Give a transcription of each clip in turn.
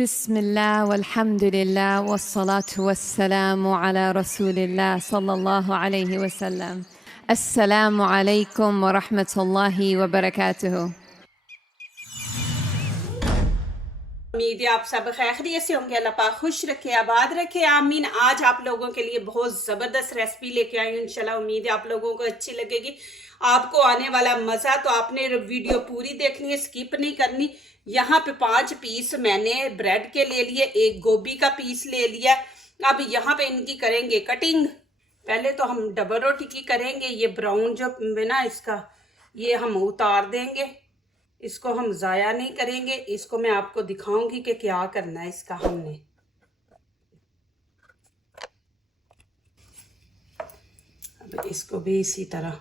बिस्मिल्लाह वल्हम्दुलिल्लाह वस्सलातु वस्सलामु अला रसूलिल्लाह सल्लल्लाहु अलैहि वसल्लम। अस्सलामु अलैकुम व रहमतुल्लाहि व बरकातुहू। उम्मीद है आप सब खैरियत से होंगे। अल्लाह पाक खुश रखे, आबाद रखे, आमीन। आज आप लोगों के लिए बहुत ज़बरदस्त रेसिपी लेके आई हूँ। इंशाल्लाह उम्मीद है आप लोगों को अच्छी लगेगी, आपको आने वाला मज़ा। तो आपने वीडियो पूरी देखनी है, स्किप नहीं करनी। यहाँ पे 5 पीस मैंने ब्रेड के ले लिए, एक गोभी का पीस ले लिया। अब यहाँ पे इनकी करेंगे कटिंग। पहले तो हम डबल रोटी की करेंगे। ये ब्राउन जो है ना, इसका ये हम उतार देंगे, इसको हम ज़ाया नहीं करेंगे। इसको मैं आपको दिखाऊंगी कि क्या करना है इसका हमने। अब इसको भी इसी तरह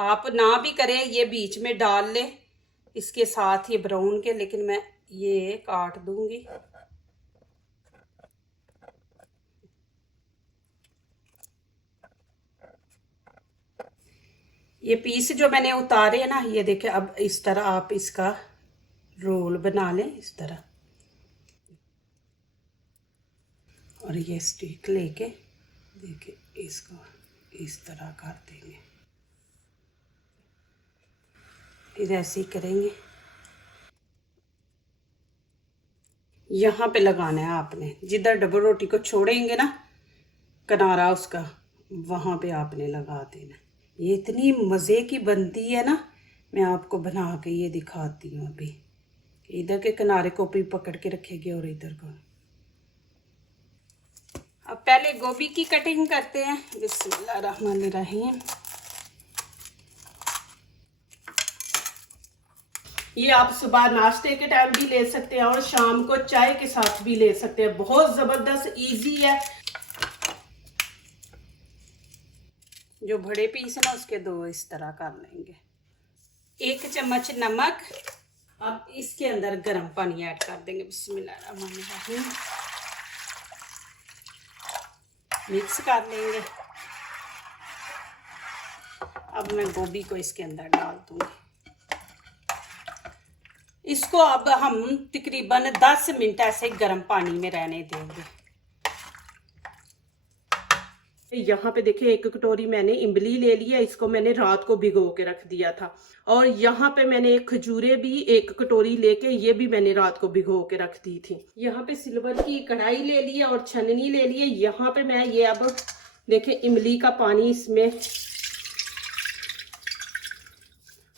आप ना भी करें, ये बीच में डाल लें इसके साथ ये ब्राउन के, लेकिन मैं ये काट दूंगी। ये पीस जो मैंने उतारे हैं ना, ये देखें। अब इस तरह आप इसका रोल बना लें इस तरह, और ये स्टिक लेके देखिए इसको इस तरह कर देंगे। फिर ऐसे ही करेंगे। यहाँ पे लगाना है आपने, जिधर डबल रोटी को छोड़ेंगे ना किनारा उसका, वहाँ पे आपने लगा देना। ये इतनी मज़े की बनती है ना, मैं आपको बना के ये दिखाती हूँ अभी। इधर के किनारे को भी पकड़ के रखेगी और इधर को। अब पहले गोभी की कटिंग करते हैं। बिस्मिल्लाहिर्रहमानिर्रहीम। ये आप सुबह नाश्ते के टाइम भी ले सकते हैं और शाम को चाय के साथ भी ले सकते हैं। बहुत ज़बरदस्त इजी है। जो बड़े पीस है ना उसके 2 इस तरह कर लेंगे। 1 चम्मच नमक। अब इसके अंदर गर्म पानी ऐड कर देंगे। बिस्मिल्लाहिर्रहमानिर्रहीम। मिक्स कर लेंगे। अब मैं गोभी को इसके अंदर डाल दूंगी। इसको अब हम तकरीबन 10 मिनट ऐसे गर्म पानी में रहने देंगे। यहाँ पे देखिए 1 कटोरी मैंने इमली ले लिया, इसको मैंने रात को भिगो के रख दिया था। और यहाँ पे मैंने एक खजूरे भी 1 कटोरी लेके, ये भी मैंने रात को भिगो के रख दी थी। यहाँ पे सिल्वर की कढ़ाई ले ली है और छन्नी ले ली है। यहाँ पे मैं ये अब देखिए इमली का पानी इसमें,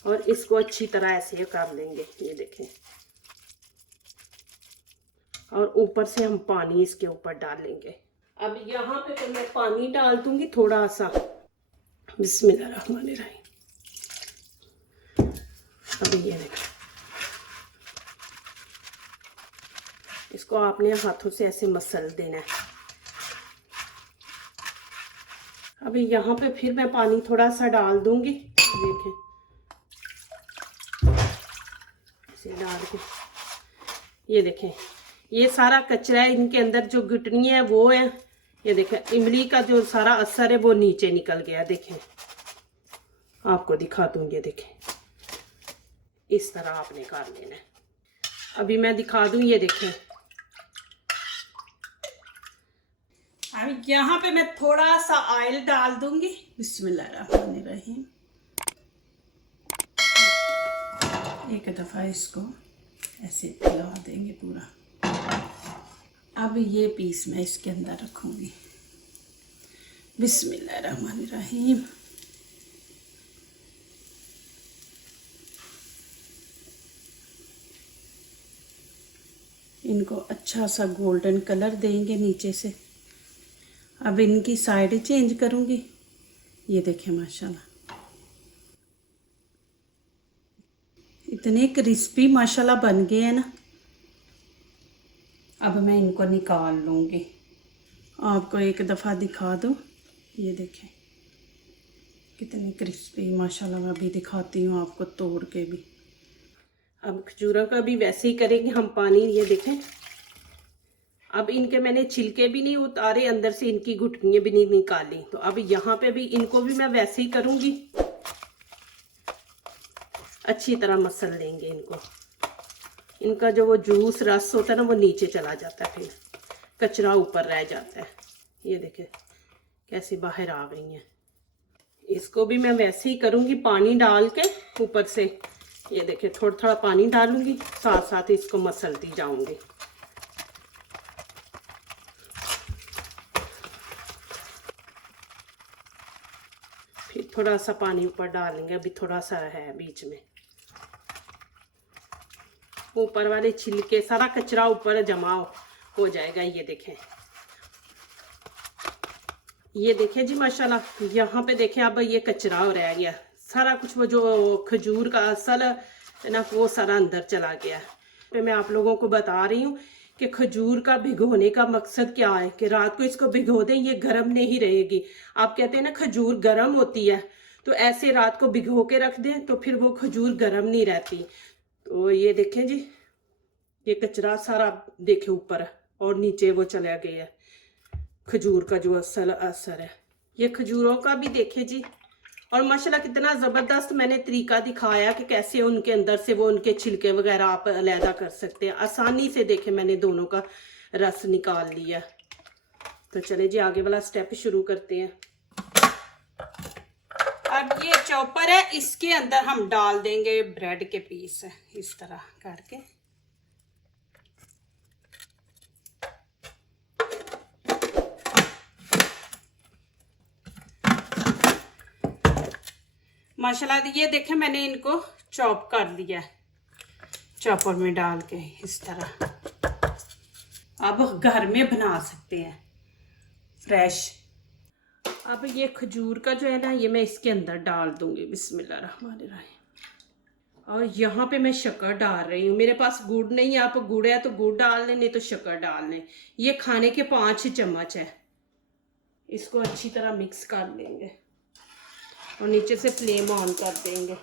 और इसको अच्छी तरह ऐसे कर लेंगे। ये देखें, और ऊपर से हम पानी इसके ऊपर डालेंगे। अब यहाँ पे तो मैं पानी डाल दूंगी थोड़ा सा। बिस्मिल्लाहिर्रहमानिर्रहीम। अब ये देखो, इसको आपने हाथों से ऐसे मसल देना है। अब यहाँ पे फिर मैं पानी थोड़ा सा डाल दूंगी। देखें ऐसे डाल के, ये देखें ये सारा कचरा है, इनके अंदर जो गुटनी है वो है। ये देखें इमली का जो सारा असर है वो नीचे निकल गया। देखें आपको दिखा दूंगी। ये देखें इस तरह आपने कर लेना है। अभी मैं दिखा दूं। ये देखें, अब यहाँ पे मैं थोड़ा सा ऑयल डाल दूंगी। बिस्मिल्लाहिर्रहमानिर्रहीम। एक दफ़ा इसको ऐसे फैला देंगे पूरा। अब ये पीस मैं इसके अंदर रखूंगी। बिस्मिल्लाहिर्रहमानिर्रहीम। इनको अच्छा सा गोल्डन कलर देंगे नीचे से। अब इनकी साइड चेंज करूंगी। ये देखें माशाल्लाह इतने क्रिस्पी माशाल्लाह बन गए हैं ना। अब मैं इनको निकाल लूँगी। आपको एक दफ़ा दिखा दूँ। ये देखें कितनी क्रिस्पी माशाल्लाह। मैं अभी दिखाती हूँ आपको तोड़ के भी। अब खजूरों का भी वैसे ही करेंगे हम पानी। ये देखें, अब इनके मैंने छिलके भी नहीं उतारे, अंदर से इनकी गुठलियाँ भी नहीं निकाली। तो अब यहाँ पे भी इनको भी मैं वैसे ही करूँगी। अच्छी तरह मसल लेंगे इनको। इनका जो वो जूस रस होता है ना वो नीचे चला जाता है, फिर कचरा ऊपर रह जाता है। ये देखिए कैसे बाहर आ गई हैं। इसको भी मैं वैसे ही करूँगी, पानी डाल के ऊपर से। ये देखिए थोड़ा थोड़ा पानी डालूंगी, साथ साथ इसको मसलती जाऊंगी। फिर थोड़ा सा पानी ऊपर डालेंगे, अभी थोड़ा सा है बीच में। ऊपर वाले छिलके सारा कचरा ऊपर जमा हो जाएगा। ये देखें जी माशाल्लाह। यहाँ पे देखें अब ये कचरा रह गया सारा कुछ, वो जो खजूर का असल है ना वो सारा अंदर चला गया। तो मैं आप लोगों को बता रही हूँ कि खजूर का भिगोने का मकसद क्या है कि रात को इसको भिगो दें, ये गर्म नहीं रहेगी। आप कहते हैं ना खजूर गर्म होती है, तो ऐसे रात को भिगो के रख दें तो फिर वो खजूर गर्म नहीं रहती। तो ये देखें जी, ये कचरा सारा देखे ऊपर और नीचे वो चला गया है खजूर का जो असल असर है। ये खजूरों का भी देखे जी। और माशाल्लाह कितना ज़बरदस्त मैंने तरीका दिखाया कि कैसे उनके अंदर से वो उनके छिलके वगैरह आप अलहदा कर सकते हैं आसानी से। देखे मैंने दोनों का रस निकाल लिया। तो चले जी आगे वाला स्टेप शुरू करते हैं। अब ये चॉपर है, इसके अंदर हम डाल देंगे ब्रेड के पीस इस तरह करके। माशाल्लाह ये देखें मैंने इनको चॉप कर लिया चॉपर में डाल के इस तरह। अब घर में बना सकते हैं फ्रेश। अब ये खजूर का जो है ना ये मैं इसके अंदर डाल दूंगी बिस्मिल्लाहिर्रहमानिर्रहीम। और यहाँ पे मैं शक्कर डाल रही हूँ। मेरे पास गुड़ नहीं है, आप गुड़ है तो गुड़ डाल लें, नहीं तो शक्कर डाल लें। ये खाने के 5 चम्मच है। इसको अच्छी तरह मिक्स कर लेंगे और नीचे से फ्लेम ऑन कर देंगे।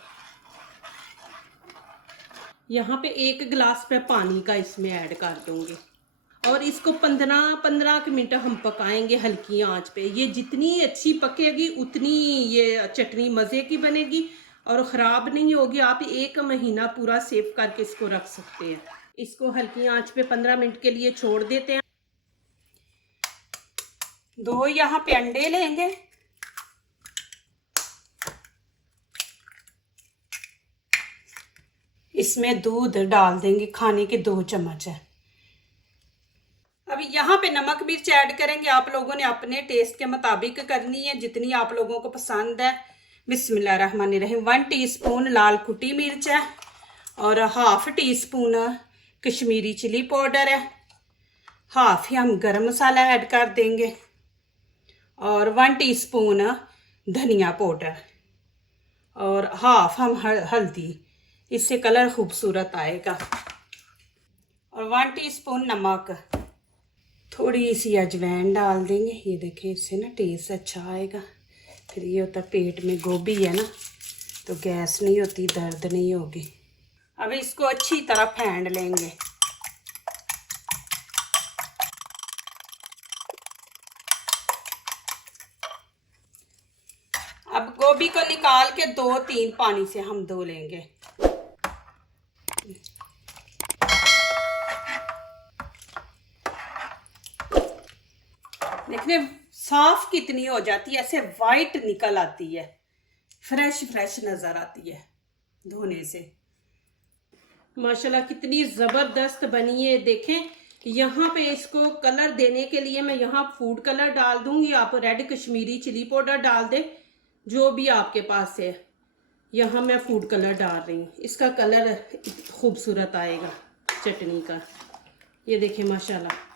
यहाँ पे 1 गिलास में पानी का इसमें ऐड कर दूंगी और इसको 15 मिनट हम पकाएंगे हल्की आंच पे। ये जितनी अच्छी पकेगी उतनी ये चटनी मज़े की बनेगी और ख़राब नहीं होगी। आप 1 महीना पूरा सेव करके इसको रख सकते हैं। इसको हल्की आंच पे 15 मिनट के लिए छोड़ देते हैं। 2 यहाँ पे अंडे लेंगे, इसमें दूध डाल देंगे, खाने के 2 चम्मच है। अभी यहाँ पे नमक मिर्च ऐड करेंगे, आप लोगों ने अपने टेस्ट के मुताबिक करनी है जितनी आप लोगों को पसंद है। बिस्मिल्लाहिर्रहमानिर्रहीम। 1 टीस्पून लाल कुटी मिर्च है और 1/2 टीस्पून कश्मीरी चिली पाउडर है। 1/2 ही हम गरम मसाला ऐड कर देंगे और 1 टीस्पून धनिया पाउडर और 1/2 हम हल्दी, इससे कलर खूबसूरत आएगा। और 1 टीस्पून नमक, थोड़ी सी अजवाइन डाल देंगे। ये देखिए इससे ना टेस्ट अच्छा आएगा। फिर ये होता पेट में गोभी है ना तो गैस नहीं होती, दर्द नहीं होगी। अब इसको अच्छी तरह फेंट लेंगे। अब गोभी को निकाल के 2-3 पानी से हम धो लेंगे। देखने साफ कितनी हो जाती है, ऐसे वाइट निकल आती है, फ्रेश नजर आती है धोने से। माशाल्लाह कितनी ज़बरदस्त बनी है। देखें यहाँ पे इसको कलर देने के लिए मैं यहाँ फूड कलर डाल दूंगी। आप रेड कश्मीरी चिली पाउडर डाल दें, जो भी आपके पास है। यहाँ मैं फूड कलर डाल रही हूँ, इसका कलर खूबसूरत आएगा चटनी का। ये देखें माशाल्लाह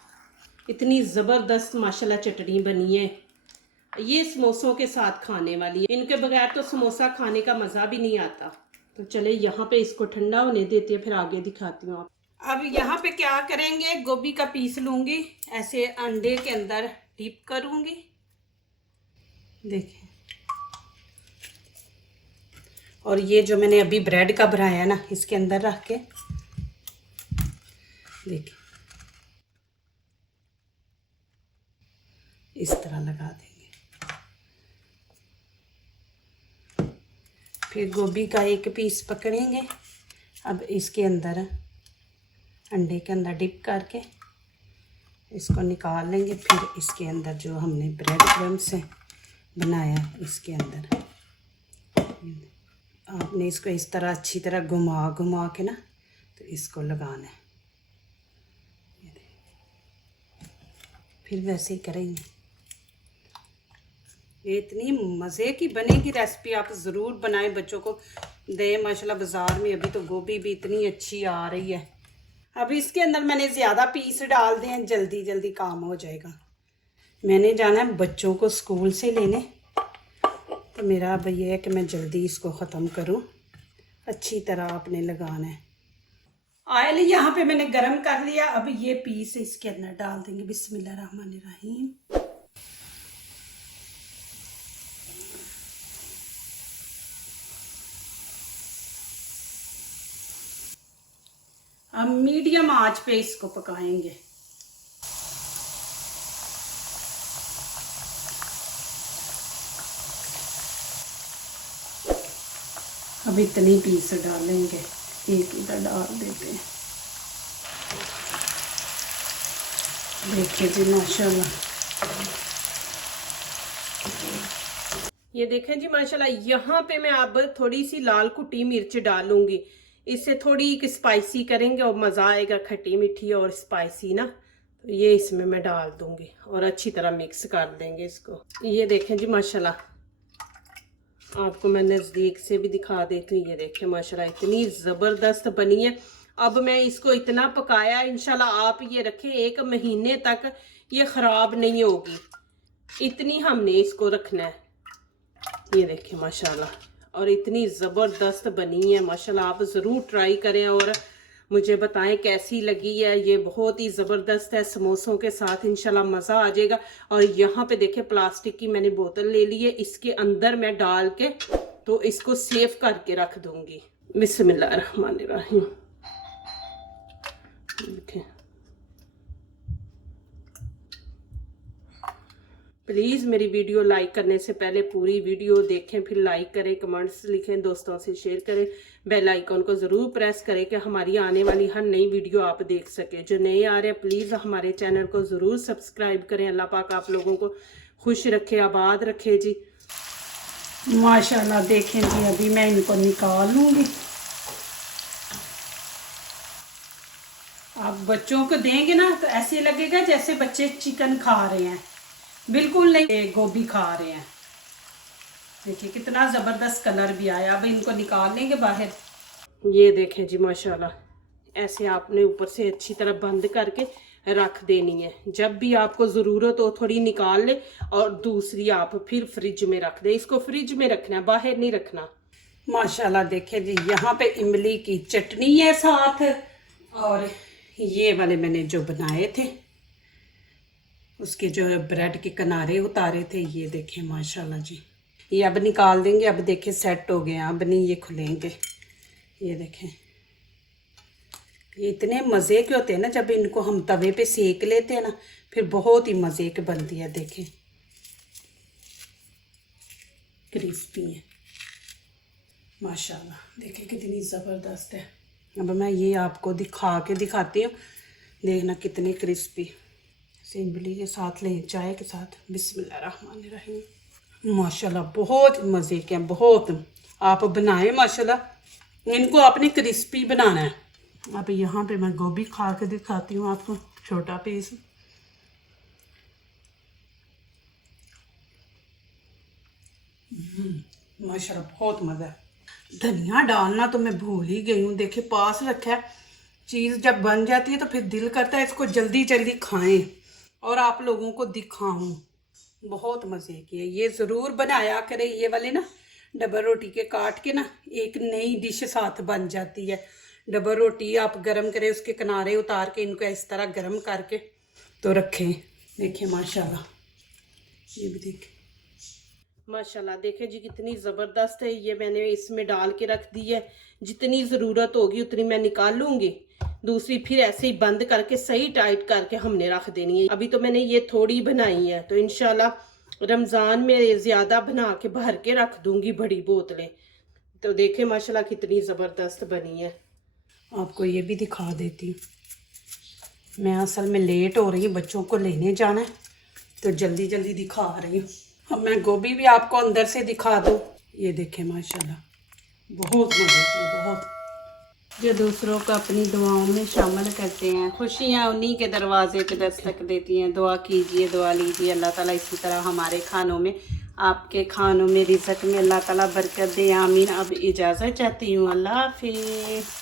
इतनी ज़बरदस्त माशाल्लाह चटनी बनी है। ये समोसों के साथ खाने वाली है, इनके बगैर तो समोसा खाने का मज़ा भी नहीं आता। तो चले यहाँ पे इसको ठंडा होने देते हैं, फिर आगे दिखाती हूँ आप। अब यहाँ पे क्या करेंगे, गोभी का पीस लूँगी, ऐसे अंडे के अंदर डिप करूँगी। देखिए, और ये जो मैंने अभी ब्रेड का बनाया ना इसके अंदर रख के देखिए इस तरह लगा देंगे। फिर गोभी का 1 पीस पकड़ेंगे। अब इसके अंदर अंडे के अंदर डिप करके इसको निकाल लेंगे। फिर इसके अंदर जो हमने ब्रेड क्रम्स से बनाया इसके अंदर आपने इसको इस तरह अच्छी तरह घुमा घुमा के ना तो इसको लगाना है। फिर वैसे ही करेंगे। ये इतनी मज़े की बनेगी रेसिपी, आप ज़रूर बनाएं, बच्चों को दें। माशाल्लाह बाज़ार में अभी तो गोभी भी इतनी अच्छी आ रही है। अभी इसके अंदर मैंने ज़्यादा पीस डाल दें, जल्दी जल्दी काम हो जाएगा। मैंने जाना है बच्चों को स्कूल से लेने, तो मेरा अब ये है कि मैं जल्दी इसको ख़त्म करूं। अच्छी तरह आपने लगाना है। ऑयल यहाँ पे मैंने गरम कर लिया। अब ये पीस इसके अंदर डाल देंगे। बिस्मिल्लाहिर्रहमानिर्रहीम। अब मीडियम आंच पे इसको पकाएंगे। अब इतनी पीस डालेंगे, एक इधर डाल देते हैं। देखिए जी माशाल्लाह, ये देखें जी माशाल्लाह। यहाँ पे मैं अब थोड़ी सी लाल कुटी मिर्च डालूंगी, इससे थोड़ी एक स्पाइसी करेंगे और मज़ा आएगा, खट्टी मीठी और स्पाइसी ना। तो ये इसमें मैं डाल दूंगी और अच्छी तरह मिक्स कर देंगे इसको। ये देखें जी माशाल्लाह, आपको मैं नज़दीक से भी दिखा देती हूँ। ये देखें माशाल्लाह इतनी ज़बरदस्त बनी है। अब मैं इसको इतना पकाया, इंशाल्लाह आप ये रखें 1 महीने तक ये ख़राब नहीं होगी, इतनी हमने इसको रखना है। ये देखें माशाल्लाह, और इतनी ज़बरदस्त बनी है माशाल्लाह। आप ज़रूर ट्राई करें और मुझे बताएं कैसी लगी है। ये बहुत ही ज़बरदस्त है, समोसों के साथ इंशाल्लाह मज़ा आ जाएगा। और यहाँ पे देखें प्लास्टिक की मैंने बोतल ले ली है, इसके अंदर मैं डाल के तो इसको सेव करके रख दूँगी। बिस्मिल्लाहिर्रहमानिर्रहीम। देखें, प्लीज़ मेरी वीडियो लाइक करने से पहले पूरी वीडियो देखें, फिर लाइक करें, कमेंट्स लिखें, दोस्तों से शेयर करें, बेल आइकन को ज़रूर प्रेस करें कि हमारी आने वाली हर नई वीडियो आप देख सकें। जो नए आ रहे हैं प्लीज़ हमारे चैनल को ज़रूर सब्सक्राइब करें। अल्लाह पाक आप लोगों को खुश रखे, आबाद रखे जी। माशाल्लाह देखें जी, अभी मैं इनको निकाल लूँगी। आप बच्चों को देंगे ना तो ऐसे लगेगा जैसे बच्चे चिकन खा रहे हैं, बिल्कुल नहीं गोभी खा रहे हैं। देखिए कितना ज़बरदस्त कलर भी आया। अब इनको निकाल लेंगे बाहर। ये देखें जी माशाल्लाह, ऐसे आपने ऊपर से अच्छी तरह बंद करके रख देनी है। जब भी आपको ज़रूरत हो थोड़ी निकाल ले और दूसरी आप फिर फ्रिज में रख दे। इसको फ्रिज में रखना है, बाहर नहीं रखना। माशाल्लाह देखें जी, यहाँ पे इमली की चटनी है साथ, और ये वाले मैंने जो बनाए थे उसके जो ब्रेड के किनारे उतारे थे। ये देखें माशाल्लाह जी, ये अब निकाल देंगे। अब देखें सेट हो गए, अब नहीं ये खुलेंगे। ये देखें, ये इतने मज़े के होते हैं ना जब इनको हम तवे पे सेक लेते हैं ना, फिर बहुत ही मज़े के बनती है। देखें क्रिस्पी है माशाल्लाह, देखें कितनी ज़बरदस्त है। अब मैं ये आपको दिखा के दिखाती हूँ, देखना कितनी क्रिस्पी। इमली के साथ लें, चाय के साथ। बिस्मिल्लाहिर्रहमानिर्रहीम। माशाल्लाह बहुत मज़े के हैं, बहुत। आप बनाएं माशाल्लाह, इनको आपने क्रिस्पी बनाना है। अब यहाँ पे मैं गोभी खा के दिखाती हूँ आपको, छोटा पीस। माशाल्लाह बहुत मज़ा है। धनिया डालना तो मैं भूल ही गई हूँ, देखिए पास रखा है। चीज़ जब बन जाती है तो फिर दिल करता है इसको जल्दी जल्दी खाएं और आप लोगों को दिखाऊं। बहुत मज़े की है, ये ज़रूर बनाया करें। ये वाले ना डबल रोटी के काट के ना एक नई डिश साथ बन जाती है। डबल रोटी आप गरम करें, उसके किनारे उतार के इनको इस तरह गरम करके तो रखें। देखिए माशाल्लाह, ये भी देखें माशाल्लाह, देखें जी कितनी ज़बरदस्त है। ये मैंने इसमें डाल के रख दी है, जितनी ज़रूरत होगी उतनी मैं निकाल लूँगी, दूसरी फिर ऐसे ही बंद करके सही टाइट करके हमने रख देनी है। अभी तो मैंने ये थोड़ी बनाई है, तो इंशाल्लाह रमज़ान में ज़्यादा बना के भर के रख दूँगी बड़ी बोतलें। तो देखें माशाल्लाह कितनी ज़बरदस्त बनी है। आपको ये भी दिखा देती हूँ। मैं असल में लेट हो रही हूँ, बच्चों को लेने जाना है तो जल्दी जल्दी दिखा रही हूँ। अब मैं गोभी भी आपको अंदर से दिखा दूँ। ये देखें माशाल्लाह, बहुत मज़े की, बहुत। जो दूसरों को अपनी दुआओं में शामिल करते हैं, खुशियाँ उन्हीं के दरवाजे पे दस्तक देती हैं। दुआ कीजिए, दुआ लीजिए, अल्लाह ताला इसी तरह हमारे खानों में, आपके खानों में, रिज़्क़ में अल्लाह ताला बरकत दे। आमीन। अब इजाज़त चाहती हूँ, अल्लाह हाफिज़।